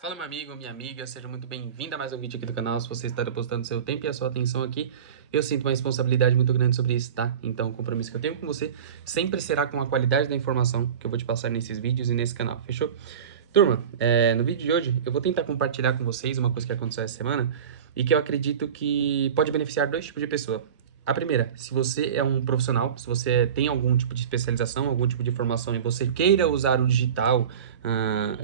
Fala, meu amigo, minha amiga, seja muito bem-vindo a mais um vídeo aqui do canal. Se você está depositando seu tempo e a sua atenção aqui, eu sinto uma responsabilidade muito grande sobre isso, tá? Então, o compromisso que eu tenho com você sempre será com a qualidade da informação que eu vou te passar nesses vídeos e nesse canal, fechou? Turma, no vídeo de hoje eu vou tentar compartilhar com vocês uma coisa que aconteceu essa semana e que eu acredito que pode beneficiar dois tipos de pessoa. A primeira, se você é um profissional, se você tem algum tipo de especialização, algum tipo de formação e você queira usar o digital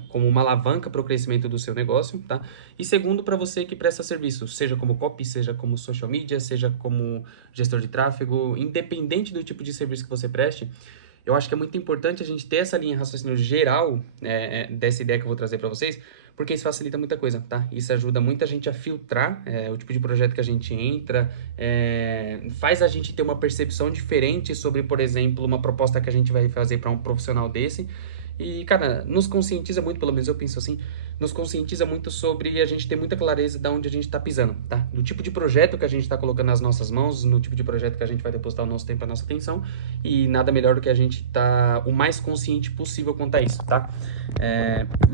como uma alavanca para o crescimento do seu negócio, tá? E segundo, para você que presta serviço, seja como copy, seja como social media, seja como gestor de tráfego, independente do tipo de serviço que você preste, eu acho que é muito importante a gente ter essa linha de raciocínio geral dessa ideia que eu vou trazer para vocês, porque isso facilita muita coisa, tá? Isso ajuda muita gente a filtrar o tipo de projeto que a gente entra, faz a gente ter uma percepção diferente sobre, por exemplo, uma proposta que a gente vai fazer para um profissional desse. E, cara, nos conscientiza muito, pelo menos eu penso assim, nos conscientiza muito sobre a gente ter muita clareza de onde a gente está pisando, tá? Do tipo de projeto que a gente está colocando nas nossas mãos, no tipo de projeto que a gente vai depositar o nosso tempo, a nossa atenção, e nada melhor do que a gente estar o mais consciente possível quanto a isso, tá?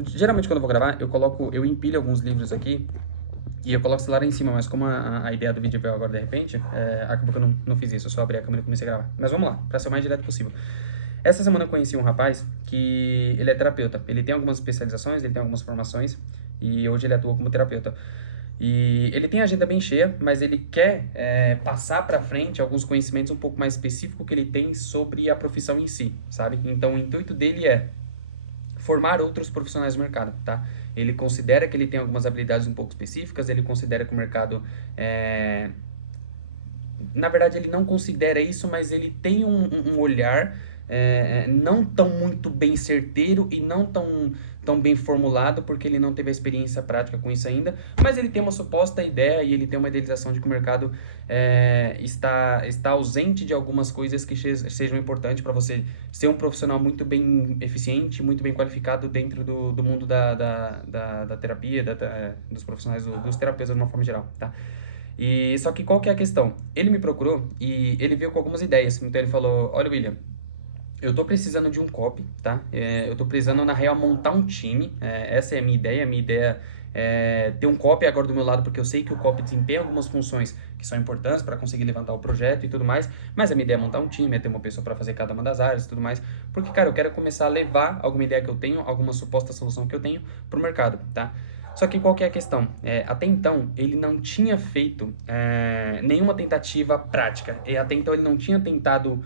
Geralmente quando eu vou gravar, eu empilho alguns livros aqui, e eu coloco o celular em cima, mas como a ideia do vídeo veio agora de repente, acabou que eu não fiz isso, eu só abri a câmera e comecei a gravar. Mas vamos lá, para ser o mais direto possível. Essa semana eu conheci um rapaz que ele é terapeuta. Ele tem algumas especializações, ele tem algumas formações e hoje ele atua como terapeuta. E ele tem a agenda bem cheia, mas ele quer passar para frente alguns conhecimentos um pouco mais específicos que ele tem sobre a profissão em si, sabe? Então o intuito dele é formar outros profissionais do mercado, tá? Ele considera que ele tem algumas habilidades um pouco específicas, ele considera que o mercado na verdade ele não considera isso, mas ele tem um olhar não tão muito bem certeiro e não tão bem formulado, porque ele não teve a experiência prática com isso ainda, mas ele tem uma suposta ideia e ele tem uma idealização de que o mercado está ausente de algumas coisas que sejam importantes para você ser um profissional muito bem eficiente, muito bem qualificado dentro do mundo da terapia, dos profissionais, dos terapeutas de uma forma geral, tá? E só que qual que é a questão? Ele me procurou e ele veio com algumas ideias. Então ele falou: olha, William, eu tô precisando de um copy, tá? Eu tô precisando, na real, montar um time. Essa é a minha ideia. A minha ideia é ter um copy agora do meu lado, porque eu sei que o copy desempenha algumas funções que são importantes para conseguir levantar o projeto e tudo mais. Mas a minha ideia é montar um time, é ter uma pessoa para fazer cada uma das áreas e tudo mais. Porque, cara, eu quero começar a levar alguma ideia que eu tenho, alguma suposta solução que eu tenho pro mercado, tá? Só que qual que é a questão? Até então, ele não tinha feito nenhuma tentativa prática. E até então, ele não tinha tentado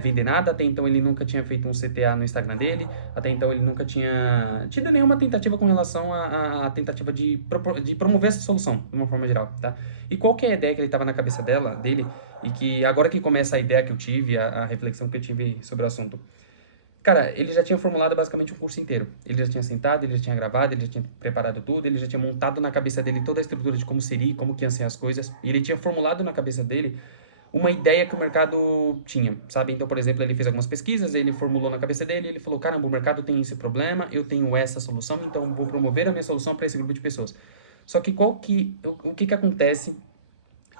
vender nada. Até então, ele nunca tinha feito um CTA no Instagram dele. Até então, ele nunca tinha tido nenhuma tentativa com relação à tentativa de promover essa solução, de uma forma geral, tá? E qual que é a ideia que ele estava na cabeça dele, e que agora que começa a ideia que eu tive, a reflexão que eu tive sobre o assunto. Cara, ele já tinha formulado basicamente um curso inteiro. Ele já tinha sentado, ele já tinha gravado, ele já tinha preparado tudo, ele já tinha montado na cabeça dele toda a estrutura de como seria, como que iam ser as coisas. E ele tinha formulado na cabeça dele uma ideia que o mercado tinha, sabe? Então, por exemplo, ele fez algumas pesquisas, ele formulou na cabeça dele, ele falou: caramba, o mercado tem esse problema, eu tenho essa solução, então eu vou promover a minha solução para esse grupo de pessoas. Só que o que que acontece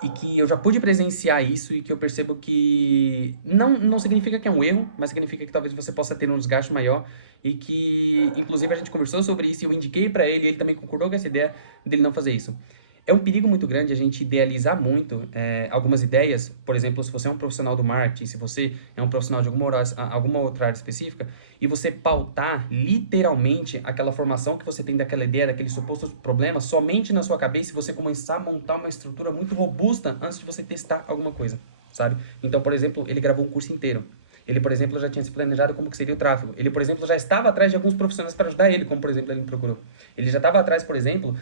e que eu já pude presenciar isso e que eu percebo que não significa que é um erro, mas significa que talvez você possa ter um desgaste maior e que, inclusive, a gente conversou sobre isso e eu indiquei para ele e ele também concordou com essa ideia dele não fazer isso. É um perigo muito grande a gente idealizar muito algumas ideias. Por exemplo, se você é um profissional do marketing, se você é um profissional de alguma outra área específica, e você pautar literalmente aquela formação que você tem daquela ideia, daquele suposto problema, somente na sua cabeça, e você começar a montar uma estrutura muito robusta antes de você testar alguma coisa, sabe? Então, por exemplo, ele gravou um curso inteiro. Ele, por exemplo, já tinha se planejado como que seria o tráfego. Ele, por exemplo, já estava atrás de alguns profissionais para ajudar ele, como, por exemplo, ele me procurou. Ele já estava atrás, por exemplo,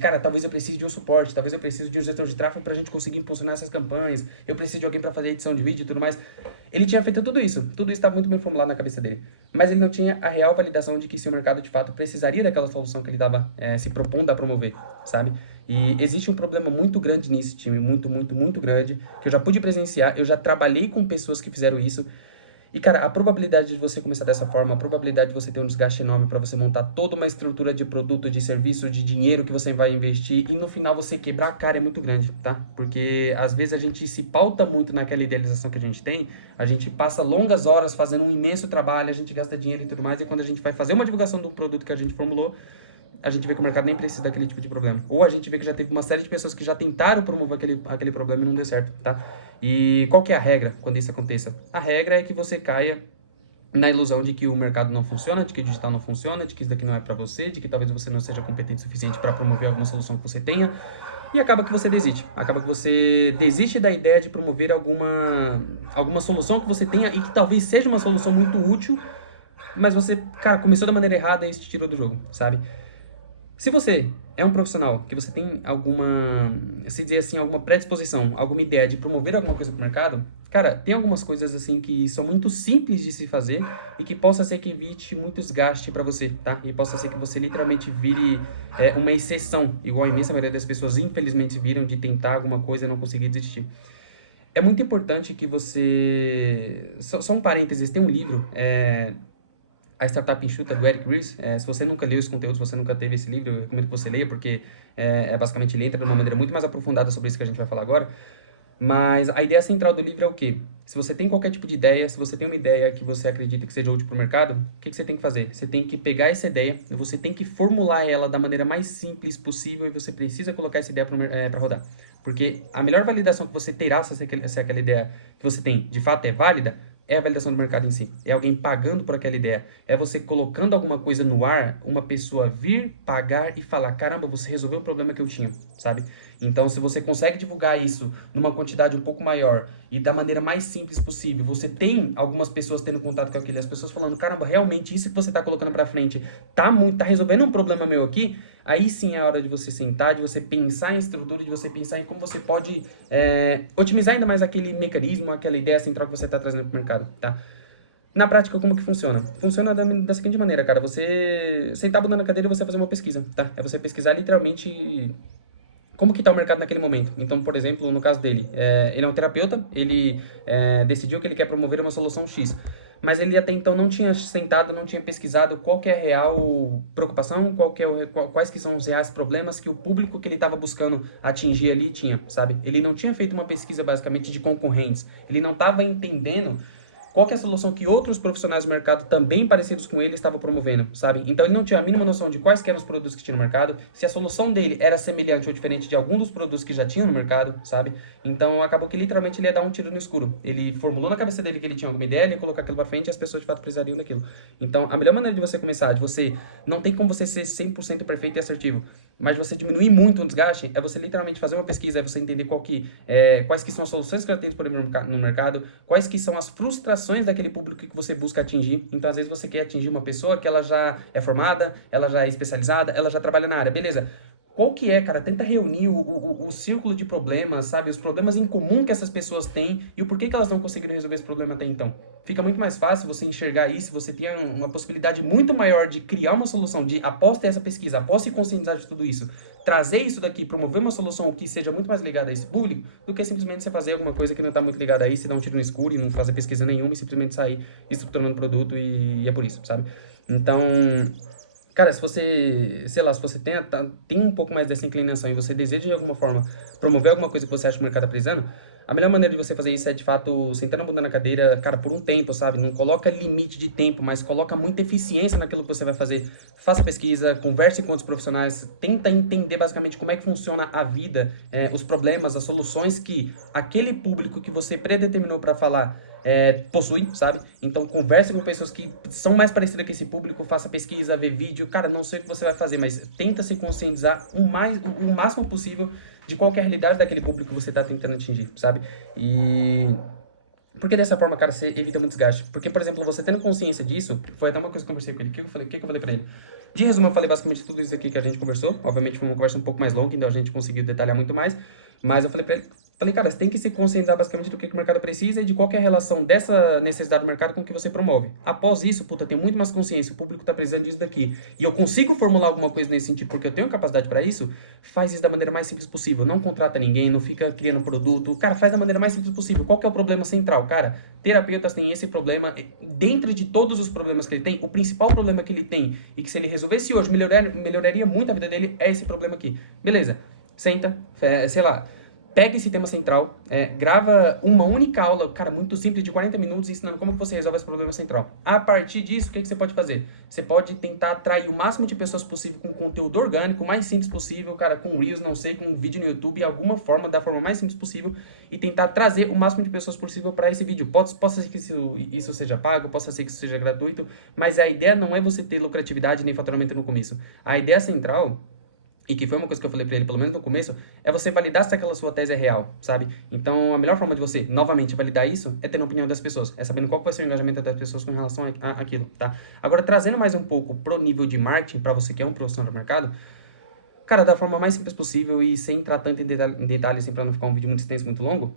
cara, talvez eu precise de um suporte, talvez eu precise de um gestor de tráfego para a gente conseguir impulsionar essas campanhas, eu preciso de alguém para fazer edição de vídeo e tudo mais. Ele tinha feito tudo isso estava muito bem formulado na cabeça dele. Mas ele não tinha a real validação de que se o mercado, de fato, precisaria daquela solução que ele estava se propondo a promover, sabe? E existe um problema muito grande nesse time, muito, muito, muito grande, que eu já pude presenciar, eu já trabalhei com pessoas que fizeram isso, e, cara, a probabilidade de você começar dessa forma, a probabilidade de você ter um desgaste enorme para você montar toda uma estrutura de produto, de serviço, de dinheiro que você vai investir e no final você quebrar a cara é muito grande, tá? Porque às vezes a gente se pauta muito naquela idealização que a gente passa longas horas fazendo um imenso trabalho, a gente gasta dinheiro e tudo mais, e quando a gente vai fazer uma divulgação do produto que a gente formulou, a gente vê que o mercado nem precisa daquele tipo de problema. Ou a gente vê que já teve uma série de pessoas que já tentaram promover aquele problema e não deu certo, tá? E qual que é a regra quando isso aconteça? A regra é que você caia na ilusão de que o mercado não funciona, de que o digital não funciona, de que isso daqui não é para você, de que talvez você não seja competente o suficiente para promover alguma solução que você tenha, e acaba que você desiste. Acaba que você desiste da ideia de promover alguma solução que você tenha e que talvez seja uma solução muito útil, mas você, cara, começou da maneira errada e isso te tirou do jogo, sabe? Se você é um profissional que você tem alguma, se dizer assim, alguma predisposição, alguma ideia de promover alguma coisa para o mercado, cara, tem algumas coisas assim que são muito simples de se fazer e que possa ser que evite muito desgaste para você, tá? E possa ser que você literalmente vire uma exceção, igual a imensa maioria das pessoas infelizmente viram de tentar alguma coisa e não conseguir desistir. É muito importante que você... Só um parênteses, tem um livro, a Startup Enxuta, do Eric Ries. Se você nunca leu esse conteúdo, se você nunca teve esse livro, eu recomendo que você leia, porque basicamente ele entra de uma maneira muito mais aprofundada sobre isso que a gente vai falar agora. Mas a ideia central do livro é o quê? Se você tem qualquer tipo de ideia, se você tem uma ideia que você acredita que seja útil para o mercado, o que você tem que fazer? Você tem que pegar essa ideia, você tem que formular ela da maneira mais simples possível e você precisa colocar essa ideia para rodar. Porque a melhor validação que você terá se aquela ideia que você tem de fato é válida, é a validação do mercado em si. É alguém pagando por aquela ideia. É você colocando alguma coisa no ar, uma pessoa vir, pagar e falar, caramba, você resolveu o problema que eu tinha, sabe? Então, se você consegue divulgar isso numa quantidade um pouco maior e da maneira mais simples possível, você tem algumas pessoas tendo contato com aquilo, as pessoas falando, caramba, realmente isso que você está colocando para frente tá resolvendo um problema meu aqui, aí sim é a hora de você sentar, de você pensar em estrutura, de você pensar em como você pode otimizar ainda mais aquele mecanismo, aquela ideia central que você está trazendo para o mercado, tá? Na prática, como que funciona? Funciona da seguinte maneira, cara. Você sentar a bunda na cadeira e você fazer uma pesquisa, tá? É você pesquisar literalmente como que está o mercado naquele momento. Então, por exemplo, no caso dele, ele é um terapeuta, ele decidiu que ele quer promover uma solução X, mas ele até então não tinha sentado, não tinha pesquisado qual que é a real preocupação, quais que são os reais problemas que o público que ele estava buscando atingir ali tinha, sabe? Ele não tinha feito uma pesquisa basicamente de concorrentes, ele não estava entendendo qual que é a solução que outros profissionais do mercado também parecidos com ele estavam promovendo, sabe? Então ele não tinha a mínima noção de quais eram os produtos que tinha no mercado, se a solução dele era semelhante ou diferente de algum dos produtos que já tinha no mercado, sabe? Então acabou que literalmente ele ia dar um tiro no escuro. Ele formulou na cabeça dele que ele tinha alguma ideia, ele ia colocar aquilo pra frente e as pessoas de fato precisariam daquilo. Então a melhor maneira de você começar, de você não tem como você ser 100% perfeito e assertivo, mas você diminuir muito o desgaste, é você literalmente fazer uma pesquisa, é você entender quais que são as soluções que ela tem disponível no mercado, quais que são as frustrações daquele público que você busca atingir. Então, às vezes, você quer atingir uma pessoa que ela já é formada, ela já é especializada, ela já trabalha na área. Beleza. Qual que é, cara? Tenta reunir o círculo de problemas, sabe? Os problemas em comum que essas pessoas têm e o porquê que elas não conseguiram resolver esse problema até então. Fica muito mais fácil você enxergar isso, você tem uma possibilidade muito maior de criar uma solução, de após ter essa pesquisa, após se conscientizar de tudo isso, trazer isso daqui, promover uma solução que seja muito mais ligada a esse público, do que simplesmente você fazer alguma coisa que não está muito ligada a isso, dar um tiro no escuro e não fazer pesquisa nenhuma e simplesmente sair estruturando o produto e é por isso, sabe? Então, cara, se você, sei lá, se você tem um pouco mais dessa inclinação e você deseja de alguma forma promover alguma coisa que você acha que o mercado tá precisando, a melhor maneira de você fazer isso é de fato sentando a bunda na cadeira, cara, por um tempo, sabe? Não coloca limite de tempo, mas coloca muita eficiência naquilo que você vai fazer. Faça pesquisa, converse com outros profissionais, tenta entender basicamente como é que funciona a vida, os problemas, as soluções que aquele público que você predeterminou para falar possui, sabe? Então converse com pessoas que são mais parecidas com esse público, faça pesquisa, vê vídeo, cara, não sei o que você vai fazer, mas tenta se conscientizar o máximo possível de qual que é a realidade daquele público que você está tentando atingir, sabe? E porque dessa forma, cara, você evita muito desgaste. Porque, por exemplo, você tendo consciência disso, foi até uma coisa que eu conversei com ele. O que eu falei pra ele? De resumo, eu falei basicamente tudo isso aqui que a gente conversou. Obviamente foi uma conversa um pouco mais longa, então a gente conseguiu detalhar muito mais. Mas eu falei pra ele, cara, você tem que se conscientizar basicamente do que o mercado precisa e de qual que é a relação dessa necessidade do mercado com o que você promove. Após isso, puta, eu tenho muito mais consciência, o público tá precisando disso daqui. E eu consigo formular alguma coisa nesse sentido porque eu tenho capacidade pra isso, faz isso da maneira mais simples possível. Não contrata ninguém, não fica criando produto. Cara, faz da maneira mais simples possível. Qual que é o problema central? Cara, terapeutas têm esse problema. Dentro de todos os problemas que ele tem, o principal problema que ele tem e que se ele resolvesse hoje melhoraria muito a vida dele é esse problema aqui. Beleza, senta, sei lá, pega esse tema central, grava uma única aula, cara, muito simples, de 40 minutos, ensinando como que você resolve esse problema central. A partir disso, o que você pode fazer? Você pode tentar atrair o máximo de pessoas possível com conteúdo orgânico, o mais simples possível, cara, com Reels, não sei, com um vídeo no YouTube, alguma forma, da forma mais simples possível, e tentar trazer o máximo de pessoas possível para esse vídeo. Possa ser que isso seja pago, possa ser que isso seja gratuito, mas a ideia não é você ter lucratividade nem faturamento no começo. A ideia central, e que foi uma coisa que eu falei pra ele, pelo menos no começo, é você validar se aquela sua tese é real, sabe? Então, a melhor forma de você, novamente, validar isso é tendo a opinião das pessoas, é sabendo qual vai ser o engajamento das pessoas com relação a aquilo, tá? Agora, trazendo mais um pouco pro nível de marketing, pra você que é um profissional do mercado, cara, da forma mais simples possível e sem entrar tanto em detalhes, assim, pra não ficar um vídeo muito extenso, muito longo,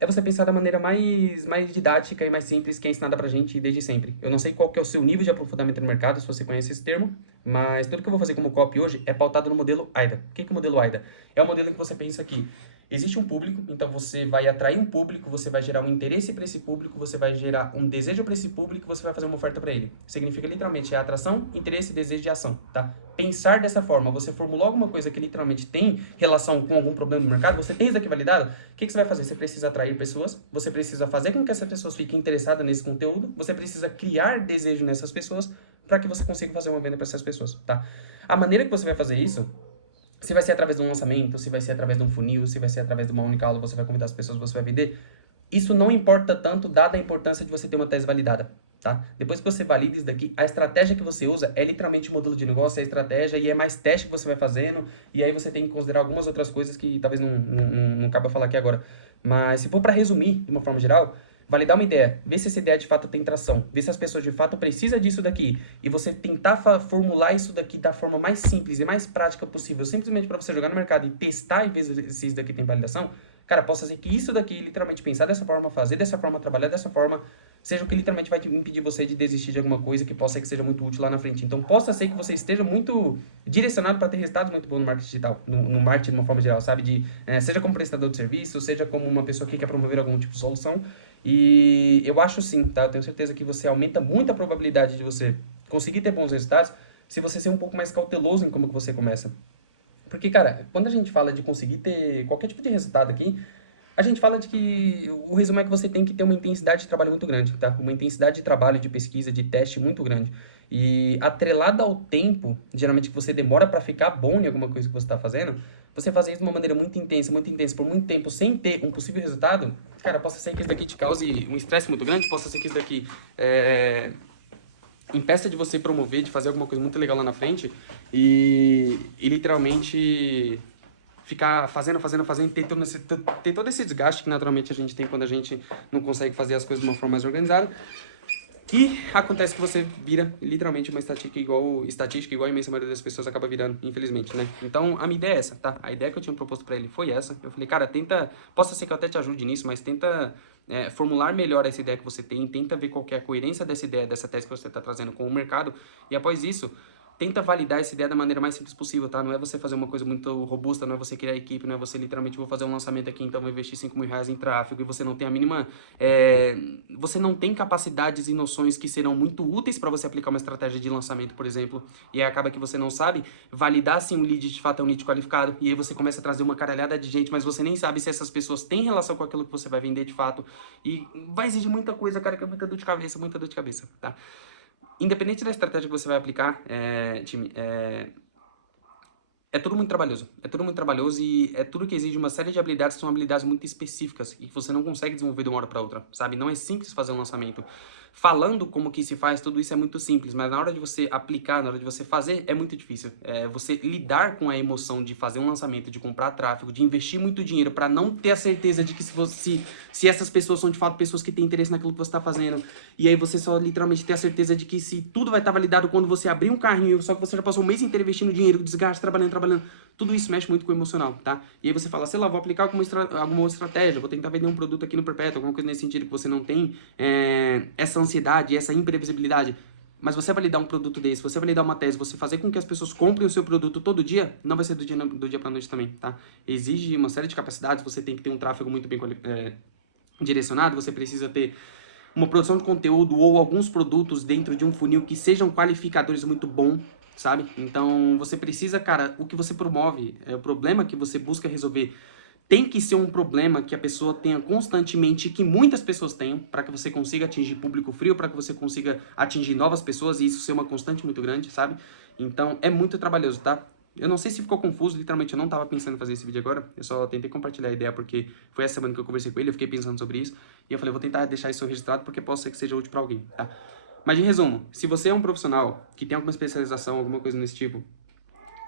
é você pensar da maneira mais didática e mais simples que é ensinada pra gente desde sempre. Eu não sei qual que é o seu nível de aprofundamento no mercado, se você conhece esse termo, mas tudo que eu vou fazer como copy hoje é pautado no modelo AIDA. O que é o modelo AIDA? É o modelo em que você pensa que existe um público, então você vai atrair um público, você vai gerar um interesse para esse público, você vai gerar um desejo para esse público, você vai fazer uma oferta para ele. Significa literalmente atração, interesse, desejo e ação, tá? Pensar dessa forma, você formulou alguma coisa que literalmente tem relação com algum problema no mercado, você tem isso aqui validado, o que você vai fazer? Você precisa atrair pessoas, você precisa fazer com que essas pessoas fiquem interessadas nesse conteúdo, você precisa criar desejo nessas pessoas para que você consiga fazer uma venda para essas pessoas, tá? A maneira que você vai fazer isso, se vai ser através de um lançamento, se vai ser através de um funil, se vai ser através de uma única aula, você vai convidar as pessoas, você vai vender, isso não importa tanto, dada a importância de você ter uma tese validada, tá? Depois que você valida isso daqui, a estratégia que você usa é literalmente o modelo de negócio, é a estratégia e é mais teste que você vai fazendo, e aí você tem que considerar algumas outras coisas que talvez não cabe eu falar aqui agora. Mas se for para resumir, de uma forma geral, validar uma ideia, ver se essa ideia de fato tem tração, ver se as pessoas de fato precisam disso daqui, e você tentar formular isso daqui da forma mais simples e mais prática possível, simplesmente para você jogar no mercado e testar e ver se isso daqui tem validação, cara, possa ser que isso daqui, literalmente, pensar dessa forma, fazer dessa forma, trabalhar dessa forma, seja o que literalmente vai te impedir você de desistir de alguma coisa que possa ser que seja muito útil lá na frente. Então, possa ser que você esteja muito direcionado para ter resultados muito bons no marketing digital, no marketing de uma forma geral, sabe? Seja como prestador de serviço, seja como uma pessoa que quer promover algum tipo de solução. E eu acho sim, tá? Eu tenho certeza que você aumenta muito a probabilidade de você conseguir ter bons resultados se você ser um pouco mais cauteloso em como que você começa. Porque, cara, quando a gente fala de conseguir ter qualquer tipo de resultado aqui, a gente fala de que o resumo é que você tem que ter uma intensidade de trabalho muito grande, tá? Uma intensidade de trabalho, de pesquisa, de teste muito grande. E atrelada ao tempo, geralmente que você demora para ficar bom em alguma coisa que você está fazendo, você fazer isso de uma maneira muito intensa, por muito tempo, sem ter um possível resultado, cara, possa ser que isso daqui te cause um estresse muito grande, possa ser que isso daqui impeça de você promover, de fazer alguma coisa muito legal lá na frente e literalmente ficar fazendo, ter todo esse desgaste que naturalmente a gente tem quando a gente não consegue fazer as coisas de uma forma mais organizada. E acontece que você vira literalmente uma estatística igual a imensa maioria das pessoas acaba virando, infelizmente, né? Então, a minha ideia é essa, tá? A ideia que eu tinha proposto pra ele foi essa. Eu falei, cara, tenta, possa ser que eu até te ajude nisso, mas tenta formular melhor essa ideia que você tem, tenta ver qual que é a coerência dessa ideia, dessa tese que você tá trazendo com o mercado, e após isso, tenta validar essa ideia da maneira mais simples possível, tá? Não é você fazer uma coisa muito robusta, não é você criar equipe, não é você literalmente, vou fazer um lançamento aqui, então vou investir 5 mil reais em tráfego e você não tem a mínima... você não tem capacidades e noções que serão muito úteis para você aplicar uma estratégia de lançamento, por exemplo, e aí acaba que você não sabe validar se um lead de fato é um lead qualificado, e aí você começa a trazer uma caralhada de gente, mas você nem sabe se essas pessoas têm relação com aquilo que você vai vender de fato, e vai exigir muita coisa, cara, que é muita dor de cabeça, tá? Independente da estratégia que você vai aplicar, time, é tudo muito trabalhoso. É tudo muito trabalhoso e é tudo que exige uma série de habilidades que são habilidades muito específicas e que você não consegue desenvolver de uma hora para outra, sabe? Não é simples fazer um lançamento. Falando como que se faz, tudo isso é muito simples, mas na hora de você aplicar, na hora de você fazer, é muito difícil. Você lidar com a emoção de fazer um lançamento, de comprar tráfego, de investir muito dinheiro para não ter a certeza de que se essas pessoas são de fato pessoas que têm interesse naquilo que você está fazendo, e aí você só literalmente ter a certeza de que se tudo vai estar validado quando você abrir um carrinho, só que você já passou um mês inteiro investindo dinheiro, desgaste, trabalhando, tudo isso mexe muito com o emocional, tá? E aí você fala, sei lá, vou aplicar alguma outra estratégia, vou tentar vender um produto aqui no Perpétuo, alguma coisa nesse sentido, que você não tem essa ansiedade, essa imprevisibilidade. Mas você validar um produto desse, você validar uma tese, você fazer com que as pessoas comprem o seu produto todo dia, não vai ser do dia pra noite também, tá? Exige uma série de capacidades, você tem que ter um tráfego muito bem direcionado, você precisa ter uma produção de conteúdo ou alguns produtos dentro de um funil que sejam qualificadores muito bons, sabe? Então, você precisa, cara, o que você promove, o problema que você busca resolver, tem que ser um problema que a pessoa tenha constantemente, que muitas pessoas tenham, para que você consiga atingir público frio, para que você consiga atingir novas pessoas e isso ser uma constante muito grande, sabe? Então é muito trabalhoso, tá? Eu não sei se ficou confuso, literalmente eu não tava pensando em fazer esse vídeo agora, eu só tentei compartilhar a ideia porque foi essa semana que eu conversei com ele, eu fiquei pensando sobre isso, e eu falei, vou tentar deixar isso registrado porque pode ser que seja útil pra alguém, tá? Mas em resumo, se você é um profissional que tem alguma especialização, alguma coisa nesse tipo,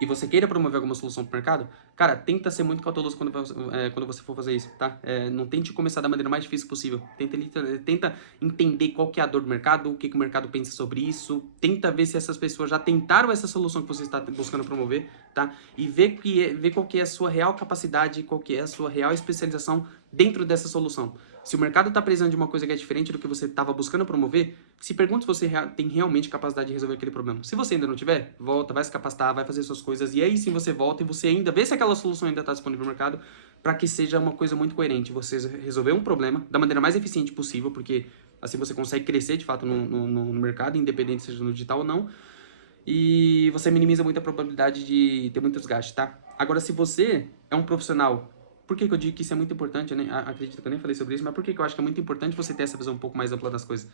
e você queira promover alguma solução para o mercado, cara, tenta ser muito cauteloso quando você for fazer isso, tá? Não tente começar da maneira mais difícil possível. Tenta entender qual que é a dor do mercado, o que o mercado pensa sobre isso. Tenta ver se essas pessoas já tentaram essa solução que você está buscando promover, tá? E ver qual que é a sua real capacidade, qual que é a sua real especialização dentro dessa solução. Se o mercado está precisando de uma coisa que é diferente do que você estava buscando promover, se pergunta se você tem realmente capacidade de resolver aquele problema. Se você ainda não tiver, volta, vai se capacitar, vai fazer suas coisas, e aí sim você volta e você ainda vê se aquela solução ainda está disponível no mercado, para que seja uma coisa muito coerente. Você resolver um problema da maneira mais eficiente possível, porque assim você consegue crescer de fato no mercado, independente seja no digital ou não, e você minimiza muito a probabilidade de ter muito desgaste, tá? Agora, se você é um profissional, por que eu digo que isso é muito importante? Eu acredito que eu nem falei sobre isso, mas por que eu acho que é muito importante você ter essa visão um pouco mais ampla das coisas?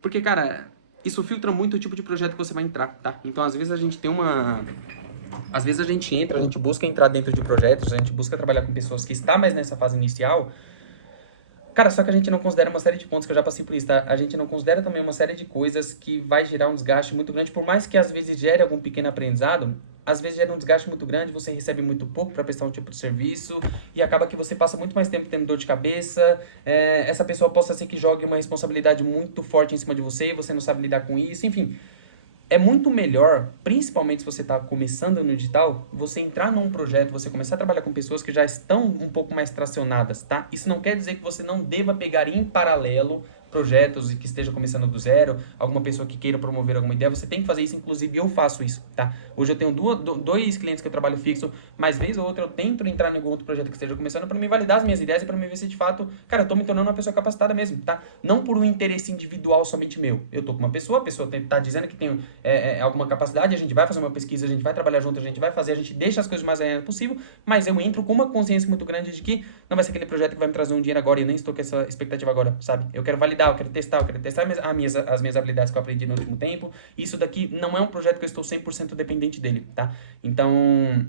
Porque, cara, isso filtra muito o tipo de projeto que você vai entrar, tá? Então, às vezes a gente tem uma... Às vezes a gente busca entrar dentro de projetos, a gente busca trabalhar com pessoas que estão mais nessa fase inicial. Cara, só que a gente não considera uma série de pontos que eu já passei por isso, tá? A gente não considera também uma série de coisas que vai gerar um desgaste muito grande, por mais que às vezes gere algum pequeno aprendizado, às vezes gera um desgaste muito grande, você recebe muito pouco para prestar um tipo de serviço e acaba que você passa muito mais tempo tendo dor de cabeça, essa pessoa possa ser que jogue uma responsabilidade muito forte em cima de você e você não sabe lidar com isso, enfim. É muito melhor, principalmente se você está começando no digital, você entrar num projeto, você começar a trabalhar com pessoas que já estão um pouco mais tracionadas, tá? Isso não quer dizer que você não deva pegar em paralelo projetos e que esteja começando do zero, alguma pessoa que queira promover alguma ideia, você tem que fazer isso, inclusive eu faço isso, tá? Hoje eu tenho dois clientes que eu trabalho fixo, mas vez ou outra eu tento entrar em algum outro projeto que esteja começando para me validar as minhas ideias e para me ver se de fato, cara, eu tô me tornando uma pessoa capacitada mesmo, tá? Não por um interesse individual somente meu. Eu tô com uma pessoa, a pessoa tá dizendo que tem alguma capacidade, a gente vai fazer uma pesquisa, a gente vai trabalhar junto, a gente vai fazer, a gente deixa as coisas mais alinhadas possível, mas eu entro com uma consciência muito grande de que não vai ser aquele projeto que vai me trazer um dinheiro agora e eu nem estou com essa expectativa agora, sabe? Eu quero validar, eu quero testar as minhas habilidades que eu aprendi no último tempo. Isso daqui não é um projeto que eu estou 100% dependente dele, tá? Então,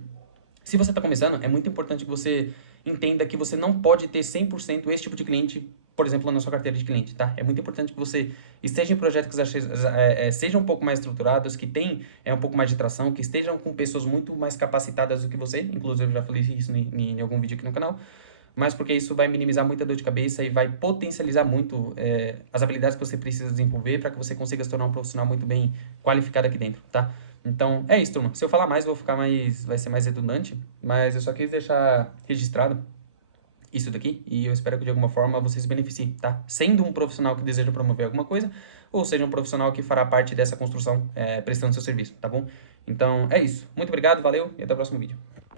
se você está começando, é muito importante que você entenda que você não pode ter 100% esse tipo de cliente, por exemplo, na sua carteira de cliente, tá? É muito importante que você esteja em projetos que sejam um pouco mais estruturados, que tenham um pouco mais de tração, que estejam com pessoas muito mais capacitadas do que você. Inclusive, eu já falei isso em algum vídeo aqui no canal. Mas porque isso vai minimizar muita dor de cabeça e vai potencializar muito as habilidades que você precisa desenvolver para que você consiga se tornar um profissional muito bem qualificado aqui dentro, tá? Então, é isso, turma. Se eu falar mais, vai ser mais redundante, mas eu só quis deixar registrado isso daqui e eu espero que de alguma forma você se beneficie, tá? Sendo um profissional que deseja promover alguma coisa, ou seja um profissional que fará parte dessa construção prestando seu serviço, tá bom? Então, é isso. Muito obrigado, valeu e até o próximo vídeo.